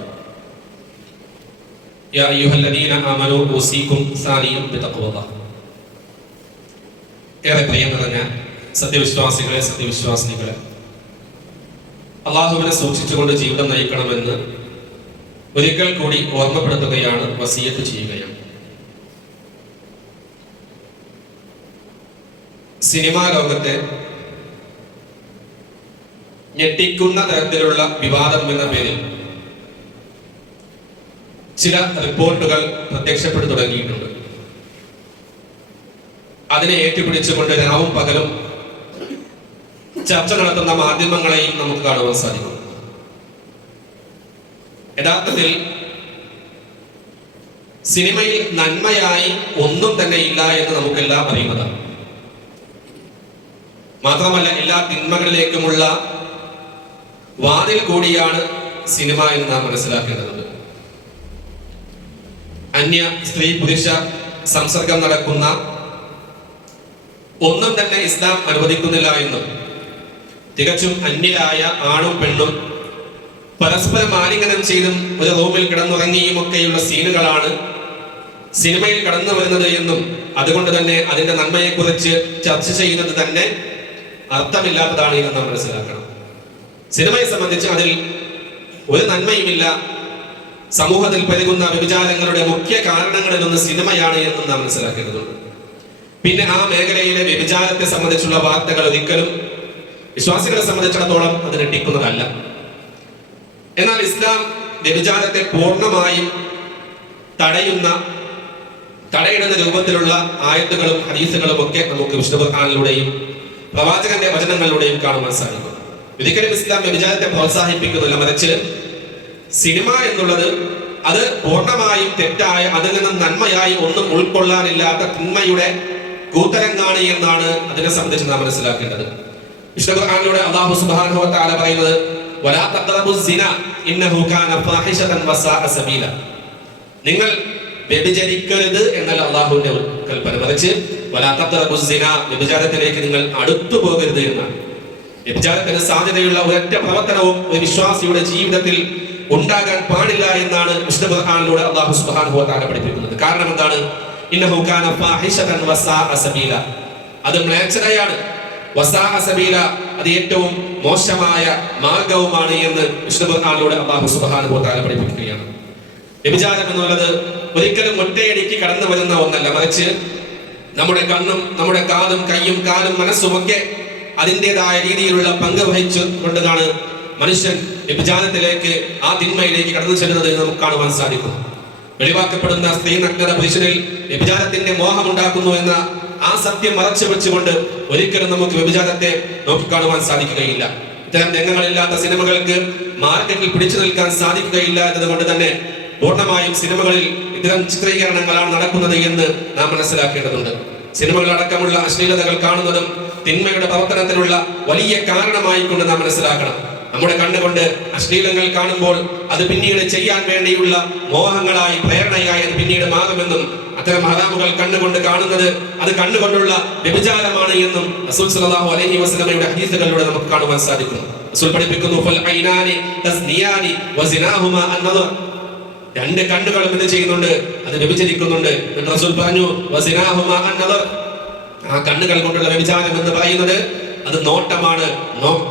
يا أيها الذين آمنوا أوصيكم ثانيا بتقوى الله ഏറെ പ്രിയം നിറഞ്ഞ സത്യവിശ്വാസികളെ സത്യവിശ്വാസിനികളെ. അള്ളാഹുവിനെ സൂക്ഷിച്ചുകൊണ്ട് ജീവിതം നയിക്കണമെന്ന് ഒരിക്കൽ കൂടി ഓർമ്മപ്പെടുത്തുകയാണ് വസീയത്ത് ചെയ്യുകയാണ്. സിനിമാ ലോകത്തെ ഞെട്ടിക്കുന്ന തരത്തിലുള്ള വിവാദം എന്ന പേരിൽ ചില റിപ്പോർട്ടുകൾ പ്രത്യക്ഷപ്പെട്ടു തുടങ്ങിയിട്ടുണ്ട്. അതിനെ ഏറ്റുപിടിച്ചുകൊണ്ട് രാവും പകലും ചർച്ച നടത്തുന്ന മാധ്യമങ്ങളെയും നമുക്ക് കാണുവാൻ സാധിക്കും. യഥാർത്ഥത്തിൽ സിനിമയിൽ നന്മയായി ഒന്നും തന്നെ ഇല്ല എന്ന് നമുക്കെല്ലാം അറിയുന്നതാണ്. മാത്രമല്ല എല്ലാ തിന്മകളിലേക്കുമുള്ള വാതിൽ കൂടിയാണ് സിനിമ എന്ന് നാം മനസ്സിലാക്കേണ്ടതുണ്ട്. അന്യ സ്ത്രീ പുരുഷ സംസർഗം നടക്കുന്ന ഒന്നും തന്നെ ഇസ്ലാം അനുവദിക്കുന്നില്ല എന്നും. തികച്ചും അന്യരായ ആണും പെണ്ണും പരസ്പരം ആലിംഗനം ചെയ്തും ഒരു റൂമിൽ കിടന്നുറങ്ങിയും ഒക്കെയുള്ള സീനുകളാണ് സിനിമയിൽ കടന്നു വരുന്നത് എന്നും അതുകൊണ്ട് തന്നെ അതിന്റെ നന്മയെക്കുറിച്ച് ചർച്ച ചെയ്യുന്നത് തന്നെ അർത്ഥമില്ലാത്തതാണ് എന്ന് നാം മനസ്സിലാക്കണം. സിനിമയെ സംബന്ധിച്ച് അതിൽ ഒരു നന്മയുമില്ല. സമൂഹത്തിൽ പെരുകുന്ന വ്യഭിചാരങ്ങളുടെ മുഖ്യ കാരണങ്ങളിൽ ഒന്ന് സിനിമയാണ് എന്നും നാം മനസ്സിലാക്കേണ്ടതുണ്ട്. പിന്നെ ആ മേഖലയിലെ വ്യഭിചാരത്തെ സംബന്ധിച്ചുള്ള വാർത്തകൾ ഒരിക്കലും വിശ്വാസികളെ സംബന്ധിച്ചിടത്തോളം അത് ഞെട്ടിക്കുന്നതല്ല എന്നാൽ ഇസ്ലാം വ്യഭിചാരത്തെ പൂർണമായും തടയുന്ന തടയിടുന്ന രൂപത്തിലുള്ള ആയത്തുകളും ഹദീസുകളും ഒക്കെ നമുക്ക് ഖുർആനിലൂടെയും പ്രവാചകന്റെ വചനങ്ങളിലൂടെയും കാണുവാൻ സാധിക്കും. ഒരിക്കലും ഇസ്ലാം വ്യഭിചാരത്തെ പ്രോത്സാഹിപ്പിക്കുന്നില്ല. മറിച്ച് സിനിമ എന്നുള്ളത് അത് പൂർണമായും തെറ്റായ അതിൽ നിന്നും നന്മയായി ഒന്നും ഉൾക്കൊള്ളാനില്ലാത്ത തിന്മയുടെ കൂത്തരങ്ങാണ് എന്നാണ് അതിനെ സംബന്ധിച്ച് നാം മനസ്സിലാക്കേണ്ടത്. വിശുദ്ധ ഖുർആനിലൂടെ അല്ലാഹു സുബ്ഹാനഹു വ തആല പറയുന്നത് വലാ തഖറബുസ് സിന ഇന്നഹു കാന ഫാഹിശതൻ വസാഅ സബീല. നിങ്ങൾ വ്യഭിചരിക്കരുത് എന്നല്ല അള്ളാഹുവിന്റെ കൽപ്പന മറിച്ച് വലാ തഖറബുസ് സിന വ്യഭിചാരത്തിലേക്ക് നിങ്ങൾ അടുത്തു പോകരുത് എന്നാണ്. വ്യഭിചാരത്തിന് സാധ്യതയുള്ള ഒരൊറ്റ പ്രവർത്തനവും ഒരു വിശ്വാസിയുടെ ജീവിതത്തിൽ ഉണ്ടാകാൻ പാടില്ല എന്നാണ് വിഷ്ണു ഖുർആനിലൂടെ അള്ളാഹു സുബ്ഹാനഹു വ പഠിപ്പിക്കുന്നത്. കാരണം എന്താണ്? അത് മ്ലേച്ഛതയാണ്. അത് ഏറ്റവും മോശമായ മാർഗവുമാണ് എന്ന് വിശുദ്ധ ഖുർആനിലൂടെ അല്ലാഹു സുബ്ഹാനഹു വ തആല പഠിപ്പിക്കുകയാണ്. വ്യഭിചാരം എന്നുള്ളത് ഒരിക്കലും ഒറ്റയടിക്ക് കടന്നു വരുന്ന ഒന്നല്ല. മറിച്ച് നമ്മുടെ കണ്ണും നമ്മുടെ കാതും കൈയും കാലും മനസ്സുമൊക്കെ അതിന്റെതായ രീതിയിലുള്ള പങ്ക് വഹിച്ചു കൊണ്ടതാണ് മനുഷ്യൻ വ്യഭിചാരത്തിലേക്ക് ആ തിന്മയിലേക്ക് കടന്നു ചെല്ലുന്നത് നമുക്ക് കാണുവാൻ സാധിക്കും. വെളിവാക്കപ്പെടുന്ന സ്ത്രീ നഗ്നത പുരുഷനിൽ വ്യഭിചാരത്തിന്റെ മോഹമുണ്ടാക്കുന്നു എന്ന ആ സത്യം മറച്ചു വെച്ചുകൊണ്ട് ഒരിക്കലും നമുക്ക് വ്യഭിചാരത്തെ നോക്കിക്കാണുവാൻ സാധിക്കുകയില്ല. ഇത്തരം രംഗങ്ങളില്ലാത്ത സിനിമകൾക്ക് മാർക്കറ്റിൽ പിടിച്ചു നിൽക്കാൻ സാധിക്കുകയില്ല എന്നതുകൊണ്ട് തന്നെ പൂർണമായും സിനിമകളിൽ ഇത്തരം ചിത്രീകരണങ്ങളാണ് നടക്കുന്നത് എന്ന് നാം മനസ്സിലാക്കേണ്ടതുണ്ട്. സിനിമകളടക്കമുള്ള അശ്ലീലതകൾ കാണുന്നതും തിന്മയുടെ പ്രവർത്തനത്തിനുള്ള വലിയ കാരണമായിക്കൊണ്ട് നാം മനസ്സിലാക്കണം. നമ്മുടെ കണ്ണുകൊണ്ട് അശ്ലീലങ്ങൾ കാണുമ്പോൾ അത് പിന്നീട് ചെയ്യാൻ വേണ്ടിയുള്ള മോഹങ്ങളായി പ്രേരണയായി അത് പിന്നീട് മാറുമെന്നും അത്തരം ഹറാമുകൾ കണ്ണുകൊണ്ട് കാണുന്നത് അത് കണ്ണുകൊണ്ടുള്ള വ്യഭിചാരമാണ് എന്നും റസൂൽ സല്ലല്ലാഹു അലൈഹി വസല്ലമയുടെ ഹദീസുകളിലൂടെ നമുക്ക് കാണുവാൻ സാധിക്കും റസൂൽ പഠിപ്പിക്കുന്നു ഫൽ ഐനാനി തസ്നിയാനി രണ്ട് കണ്ണുകളും എന്ത് ചെയ്യുന്നുണ്ട്? അത് വ്യഭിചരിക്കുന്നുണ്ട് റസൂൽ പറഞ്ഞു ആ കണ്ണുകൾ കൊണ്ടുള്ള വ്യഭിചാരം എന്ന് പറയുന്നത് അത് നോട്ടമാണ്.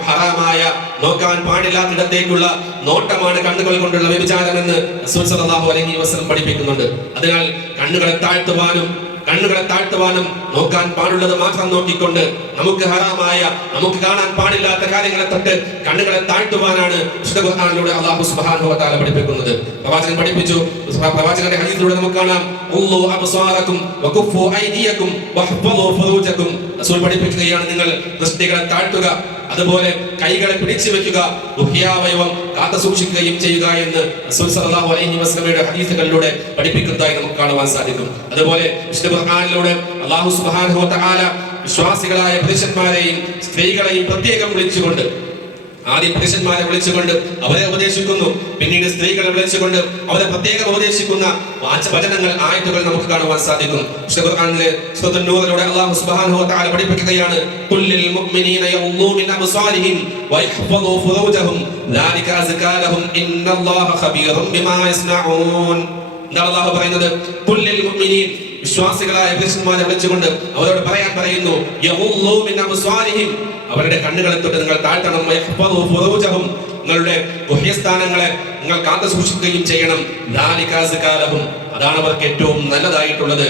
ഹറാമായ നോക്കാൻ പാടില്ലാത്തിടത്തേക്കുള്ള നോട്ടമാണ് കണ്ണുകൾ കൊണ്ടുള്ള വ്യഭിചാരം എന്ന് അലൈഹി വസല്ലം പഠിപ്പിക്കുന്നുണ്ട്. അതിനാൽ കണ്ണുകളെ താഴ്ത്തുവാനും കണ്ണുകളെ താഴ്ത്തുവാനും നോക്കാൻ പാടുള്ളത് മാത്രം നോക്കിക്കൊണ്ട് നമുക്ക് ഹറാമായ നമുക്ക് കാണാൻ പാടില്ലാത്ത കാര്യങ്ങളെ തൊട്ട് കണ്ണുകളെ താഴ്ത്തുവാനാണ് അള്ളാഹു സുബ്ഹാനഹു വ തആല പഠിപ്പിക്കുന്നത്. പ്രവാചകൻ പഠിപ്പിച്ചു. പ്രവാചകന്റെ ഹദീസിലൂടെ നമുക്ക് കാണാം. ഉള്ളു റസൂൽ പഠിപ്പിക്കുകയാണ് നിങ്ങൾ ദൃഷ്ടികളെ താഴ്ത്തുക. അതുപോലെ കൈകളെ പിടിച്ചു വെക്കുക ദുഹ്യാവയവം കാത്തു സൂക്ഷിക്കുകയും ചെയ്യുക എന്ന് സല്ലല്ലാഹു അലൈഹി വസല്ലമയുടെ ഹദീസുകളിലൂടെ പഠിപ്പിക്കുന്നതായി നമുക്ക് കാണുവാൻ സാധിക്കും. അതുപോലെ വിശുദ്ധ ഖുർആനിലൂടെ അല്ലാഹു സുബ്ഹാനഹു വ തആല വിശ്വാസികളായ പുരുഷന്മാരെയും സ്ത്രീകളെയും പ്രത്യേകം വിളിച്ചുകൊണ്ട് ആദ്യ പുരുഷന്മാരെ വിളിച്ചുകൊണ്ട് അവരെ ഉപദേശിക്കുന്നു. പിന്നീട് സ്ത്രീകളെ വിളിച്ചുകൊണ്ട് അവരെ പ്രത്യേകം ഉപദേശിക്കുന്ന വാചവചനങ്ങൾ ആയത്തുകൾ നമുക്ക് കാണുവാൻ സാധിക്കും. ഖുർആനിലെ അല്ലാഹു സുബ്ഹാനഹു വ തആല പഠിപ്പിക്കുകയാണ് കുല്ലിൽ മുഅ്മിനീന യഗ്ളൂ മിൻ അബ്സാരിഹിം വയഹ്ഫദൂ ഫുറൂജഹും ദാലിക അസ്കാലഹും ഇന്നല്ലാഹ ഖബീറും ബിമാ യസ്നഊൻ. എന്താണ് പറയുന്നത്? കുല്ലിൽ മുഅ്മിനീൻ വിശ്വാസികളായ പുരുഷന്മാരെ വിളിച്ചുകൊണ്ട് അവരോട് പറയാൻ പറയുന്നു അവരുടെ കണ്ണുകളെ തൊട്ട് നിങ്ങൾ താഴ്ത്തണം. നിങ്ങളുടെ ഗുഹ്യസ്ഥാനങ്ങളെ നിങ്ങൾ കാത്തു സൂക്ഷിക്കുകയും ചെയ്യണം. അതാണ് അവർക്ക് ഏറ്റവും നല്ലതായിട്ടുള്ളത്.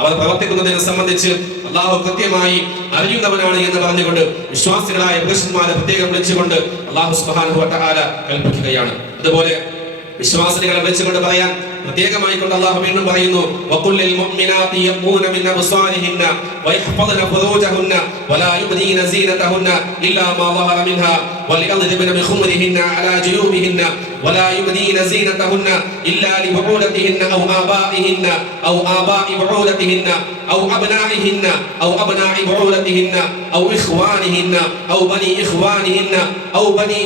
അവർ പ്രവർത്തിക്കുന്നതിനെ സംബന്ധിച്ച് അള്ളാഹു കൃത്യമായി അറിയുന്നവനാണ് എന്ന് പറഞ്ഞുകൊണ്ട് വിശ്വാസികളായ പുരുഷന്മാരെ പ്രത്യേകം വിളിച്ചുകൊണ്ട് അള്ളാഹു സുബാനുഹ കൽപ്പിക്കുകയാണ്. അതുപോലെ വിശ്വാസികളെ വിളിച്ചുകൊണ്ട് പറയാൻ പ്രത്യേകമായി കൊണ്ട് അള്ളാഹു വീണ്ടും പറയുന്നു വഖുല്ലിൽ മുഅ്മിനാതി യഖൂന മിൻ അബ്സാരിഹിന്ന വയഹ്ഫദ്ന ഫുറൂജഹുന്ന വലാ യുബ്ദീന സീനതഹുന്ന ഇല്ലാ മാ ളഹറ മിൻഹ وليضربن بخمرهن على جيوبهن ولا يبدين زينتهن إلا لبعولتهن أو آبائهن أو آباء بعولتهن أو أبنائهن أو أبناء بعولتهن أو إخوانهن أو بني إخوانهن أو بني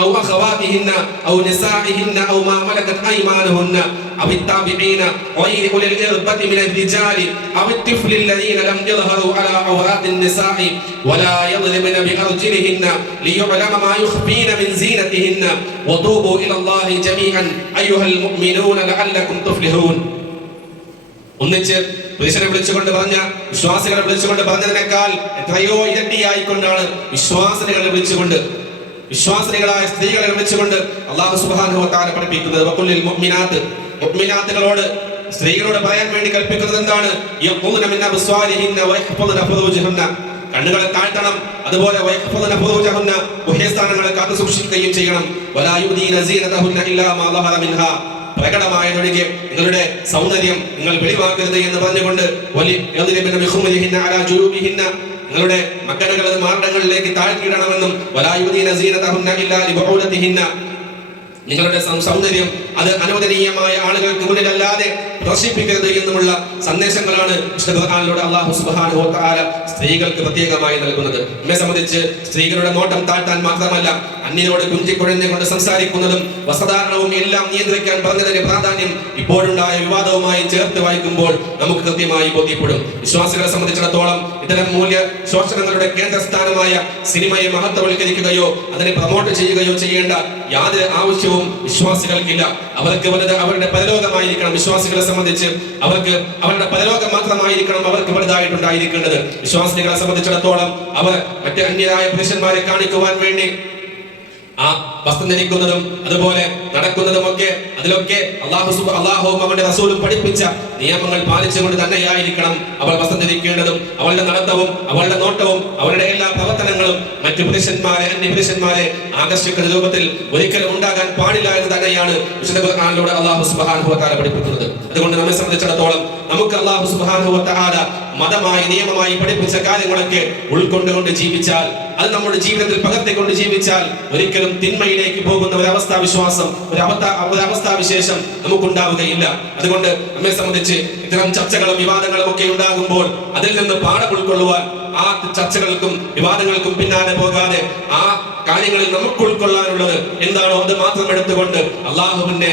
أو أخواتهن أو نسائهن أو ما ملكت أيمانهن أو التابعين غير أولي الإربة من الرجال أو الطفل الذين لم يظهروا على عورات النساء ولا يضربن بأرجلهن ليعلم ما يخفين من زينتهن وتوبوا إلى الله جميعا أيها المؤمنون لعلكم تفلحون ഒന്നിച്ച് പുരുഷനെ വിളിച്ചുകൊണ്ട് പറഞ്ഞ വിശ്വാസികളെ വിളിച്ചുകൊണ്ട് പറഞ്ഞതിനേക്കാൾ എത്രയോ ഇരട്ടിയായിക്കൊണ്ടാണ് വിശ്വാസികളെ വിളിച്ചുകൊണ്ട് വിശ്വാസികളായ സ്ത്രീകളെ വിളിച്ചുകൊണ്ട് അള്ളാഹു തആല പഠിപ്പിക്കുന്നത് മുഅ്മിനാത്ത്. മുഅ്മിനാത്തുകളോട് സ്ത്രീകളോട് പറയാൻ വേണ്ടി കൽപ്പിക്കുന്നത് എന്താണ്? കണ്ണുകളെ താഴ്ത്തണം അതുപോലെ ഗുഹ്യസ്ഥാനങ്ങളെ കാത്തു സൂക്ഷിക്കുകയും ചെയ്യണം. പ്രകടമായ നൊഴികെ നിങ്ങളുടെ സൗന്ദര്യം നിങ്ങൾ വെളിവാക്കരുത് എന്ന് പറഞ്ഞുകൊണ്ട് നിങ്ങളുടെ മക്കനുകൾ അത് മാർഗങ്ങളിലേക്ക് താഴ്ത്തിയിടണമെന്നും നിങ്ങളുടെ സൗന്ദര്യം അത് അനുവദനീയമായ ആളുകൾക്ക് മുന്നിലല്ലാതെ പ്രദർശിപ്പിക്കരുത് എന്നുമുള്ള സന്ദേശങ്ങളാണ് സുബ്ഹാനഹു വ സ്ത്രീകൾക്ക് പ്രത്യേകമായി നൽകുന്നത്. എന്നെ സംബന്ധിച്ച് സ്ത്രീകളുടെ നോട്ടം താഴ്ത്താൻ മാത്രമല്ല അന്യനോട് കുഞ്ചിക്കുഴഞ്ഞുകൊണ്ട് സംസാരിക്കുന്നതും വസ്ത്രധാരണവും എല്ലാം നിയന്ത്രിക്കാൻ പറഞ്ഞതിന്റെ പ്രാധാന്യം ഇപ്പോഴുണ്ടായ വിവാദവുമായി ചേർത്ത് വായിക്കുമ്പോൾ നമുക്ക് കൃത്യമായി ബോധ്യപ്പെടും. വിശ്വാസികളെ സംബന്ധിച്ചിടത്തോളം ഇത്തരം മൂല്യ ശോഷണങ്ങളുടെ കേന്ദ്രസ്ഥാനമായ സിനിമയെ മഹത്വവൽക്കരിക്കുകയോ അതിനെ പ്രൊമോട്ട് ചെയ്യുകയോ ചെയ്യേണ്ട യാതൊരു ആവശ്യവും വിശ്വാസികൾക്കില്ല. അവർക്ക് വലുത് അവരുടെ പരലോകമായിരിക്കണം വിശ്വാസികളെ സംബന്ധിച്ച്. അവർക്ക് അവരുടെ പരലോകം മാത്രമായിരിക്കണം അവർക്ക് വലുതായിട്ടുണ്ടായിരിക്കേണ്ടത്. വിശ്വാസികളെ സംബന്ധിച്ചിടത്തോളം അവർ മറ്റ് അന്യരായ പുരുഷന്മാരെ കാണിക്കുവാൻ വേണ്ടി ആ വസ്ത്രം ധരിക്കുന്നതും അതുപോലെ നടക്കുന്നതുമൊക്കെ അതിലൊക്കെ അള്ളാഹു അള്ളാഹുവും അവന്റെ റസൂലും പഠിപ്പിച്ച നിയമങ്ങൾ പാലിച്ചുകൊണ്ട് തന്നെയായിരിക്കണം അവൾ വസ്ത്രം ധരിക്കേണ്ടതും അവളുടെ നടത്തവും അവളുടെ നോട്ടവും അവരുടെ എല്ലാ പ്രവർത്തനങ്ങളും മറ്റു പുരുഷന്മാരെ അന്യ പുരുഷന്മാരെ ആകർഷിക്കുന്ന രൂപത്തിൽ ഒരിക്കലും ഉണ്ടാകാൻ പാടില്ല എന്ന് തന്നെയാണ് വിശുദ്ധ ഖുർആനിലൂടെ അള്ളാഹു സുബ്ഹാനഹു തആല പഠിപ്പിക്കുന്നത്. അതുകൊണ്ട് നമ്മെ സംബന്ധിച്ചിടത്തോളം നമുക്ക് അള്ളാഹു സുബ്ഹാനഹു തആല മതമായി നിയമമായി പഠിപ്പിച്ച കാര്യങ്ങളൊക്കെ ഉൾക്കൊണ്ടുകൊണ്ട് ജീവിച്ചാൽ അത് നമ്മുടെ ജീവിതത്തിൽ പകർത്തിക്കൊണ്ട് ജീവിച്ചാൽ ഒരിക്കലും തിന്മയിലേക്ക് പോകുന്ന ഒരു അവസ്ഥാ വിശ്വാസം ഒരു അവസ്ഥ ഒരു അവസ്ഥാവിശേഷം നമുക്കുണ്ടാവുകയില്ല. അതുകൊണ്ട് നമ്മെ സംബന്ധിച്ച് ഇത്തരം ചർച്ചകളും വിവാദങ്ങളും ഒക്കെ ഉണ്ടാകുമ്പോൾ അതിൽ നിന്ന് പാഠം ഉൾക്കൊള്ളുവാൻ ആ ചർച്ചകൾക്കും വിവാദങ്ങൾക്കും പിന്നാലെ പോകാതെ ആ കാര്യങ്ങളിൽ നമുക്ക് ഉൾക്കൊള്ളാനുള്ളത് എന്താണോ അത് മാത്രം എടുത്തുകൊണ്ട് അള്ളാഹുവിന്റെ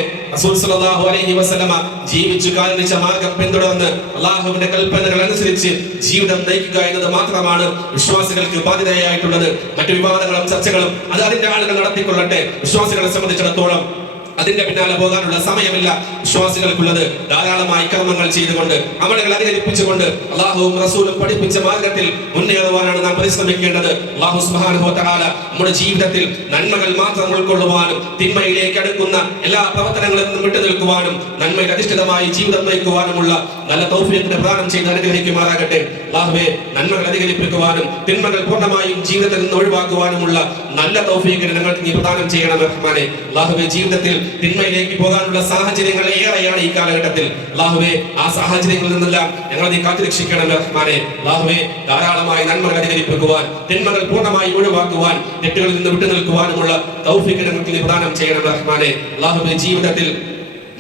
അലൈഹി വസല്ലമ ജീവിച്ചു കാണിച്ച മാർഗം പിന്തുടർന്ന് അള്ളാഹുവിന്റെ കൽപ്പനകൾ അനുസരിച്ച് ജീവിതം നയിക്കുക എന്നത് മാത്രമാണ് വിശ്വാസികൾക്ക് ബാധ്യതയായിട്ടുള്ളത് മറ്റു വിവാദങ്ങളും ചർച്ചകളും അത് അതിന്റെ ആളുകൾ നടത്തിക്കൊള്ളട്ടെ. വിശ്വാസികളെ സംബന്ധിച്ചിടത്തോളം അതിന്റെ പിന്നാലെ പോകാനുള്ള സമയമില്ല. വിശ്വാസികൾക്കുള്ളത് ധാരാളമായി കർമ്മങ്ങൾ ചെയ്തുകൊണ്ട് അമലുകൾ അധികരിപ്പിച്ചുകൊണ്ട് അള്ളാഹുവും റസൂലും പഠിപ്പിച്ച മാർഗത്തിൽ മുന്നേറുവാനാണ് നാം പരിശ്രമിക്കേണ്ടത്. അള്ളാഹു തആല നമ്മുടെ ജീവിതത്തിൽ നന്മകൾ മാത്രം ഉൾക്കൊള്ളുവാനും തിന്മയിലേക്ക് അടുക്കുന്ന എല്ലാ പ്രവർത്തനങ്ങളിൽ നിന്നും വിട്ടു നിൽക്കുവാനും നന്മയിൽ അധിഷ്ഠിതമായി ജീവിതം നയിക്കുവാനുമുള്ള നല്ല തൗഫീഖിനെ പ്രദാനം ചെയ്ത് അനുഗ്രഹിക്കുമാറാകട്ടെ. അള്ളാഹുവെ നന്മകൾ അധികരിപ്പിക്കുവാനും തിന്മകൾ പൂർണമായും ജീവിതത്തിൽ നിന്ന് ഒഴിവാക്കുവാനുമുള്ള നല്ല തൗഫീഖിനെ ഞങ്ങൾക്ക് നീ പ്രദാനം ചെയ്യണം റഹ്മാനെ. അള്ളാഹുവെ ജീവിതത്തിൽ തിന്മയിലേക്ക് പോകാനുള്ള സാഹചര്യങ്ങൾ ഏറെയാണ് ഈ കാലഘട്ടത്തിൽ. അള്ളാഹുവെ ആ സാഹചര്യങ്ങളിൽ നിന്നെല്ലാം ഞങ്ങൾ നീ കാത്തുരക്ഷിക്കണം റഹ്മാനെ അള്ളാഹുവെ ധാരാളമായി നന്മകൾ അധികരിപ്പിക്കുവാൻ തിന്മകൾ പൂർണമായി ഒഴിവാക്കുവാൻ തെറ്റുകളിൽ നിന്ന് വിട്ടു നിൽക്കുവാനുമുള്ള തൗഫീഖിനെ ഞങ്ങൾക്ക് പ്രദാനം ചെയ്യണം റഹ്മാനെ അള്ളാഹുവെ ജീവിതത്തിൽ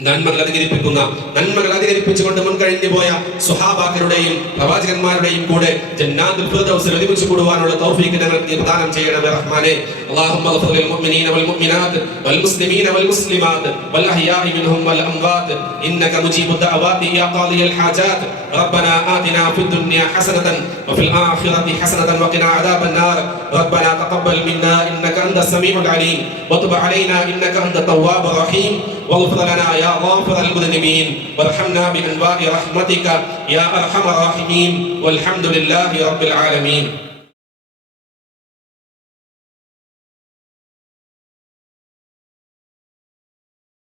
നന്മകൾ അധികരിപ്പിക്കുന്ന നന്മകൾ അധികരിപ്പിച്ചുകൊണ്ട് മുൻകഴിഞ്ഞു പോയ സുഹാബാക്കളുടെയും പ്രവാചകന്മാരുടെയും കൂടെ ജന്നാത്തുൽ ഫിർദൗസിൽ ഒരുമിച്ച് കൂടുവാനുള്ള തൗഫീഖ് ഞങ്ങൾക്ക് നീ പ്രദാനം ചെയ്യണമേ റഹ്മാനെ اللهم اغفر للمؤمنين والمؤمنات والمسلمين والمسلمات والأحياء منهم والأموات إنك مجيب الدعوات يا قاضي الحاجات ربنا آتنا في الدنيا حسنة وفي الآخرة حسنة وقنا عذاب النار ربنا تقبل منا إنك أنت السميع العليم وتب علينا إنك أنت التواب الرحيم واغفر لنا يا غافر المذنبين. وارحمنا بأنواع رحمتك يا أرحم الراحمين. والحمد لله رب العالمين.